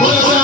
Bosa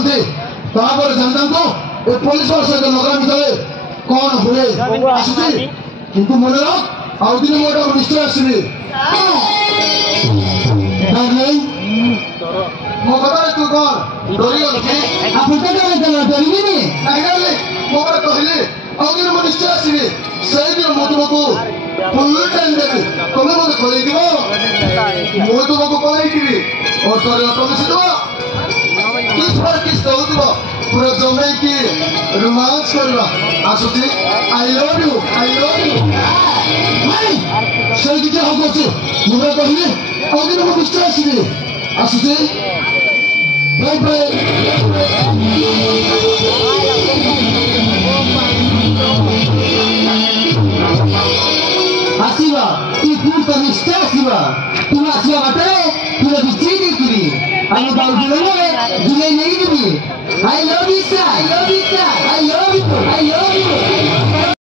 जानते तापर जानता तो ए पुलिस वाला सहित नगर भितर कौन हुए आसुची किंतु मन रख आउ दिन मोटा निश्चय आसबी नहीं मो कथा तू कौन डरी गल कि आपन तो डरिबी नी नहीं डरले मो कथा कहले आउ दिन मो निश्चय आसबी सही दिन मो तुमको फुल टाइम देबी तुमे मते कहले दिबो मो तुमको कहले दिबी और तोरे प्रमिस दो किस पर किस कहउतबो पूरा जमे की रोमांस करबा आसुची आई लव यू नहीं सही किछे हो गछ मुरा कहले आउ दिन मो निश्चय आसबी आसुची बाय बाय आसीबा तू पूर कर निश्चय आसीबा तू आसीबा बाटे तू बिची नहीं करी आई बाउ दिले नहीं दिबी आई लव यू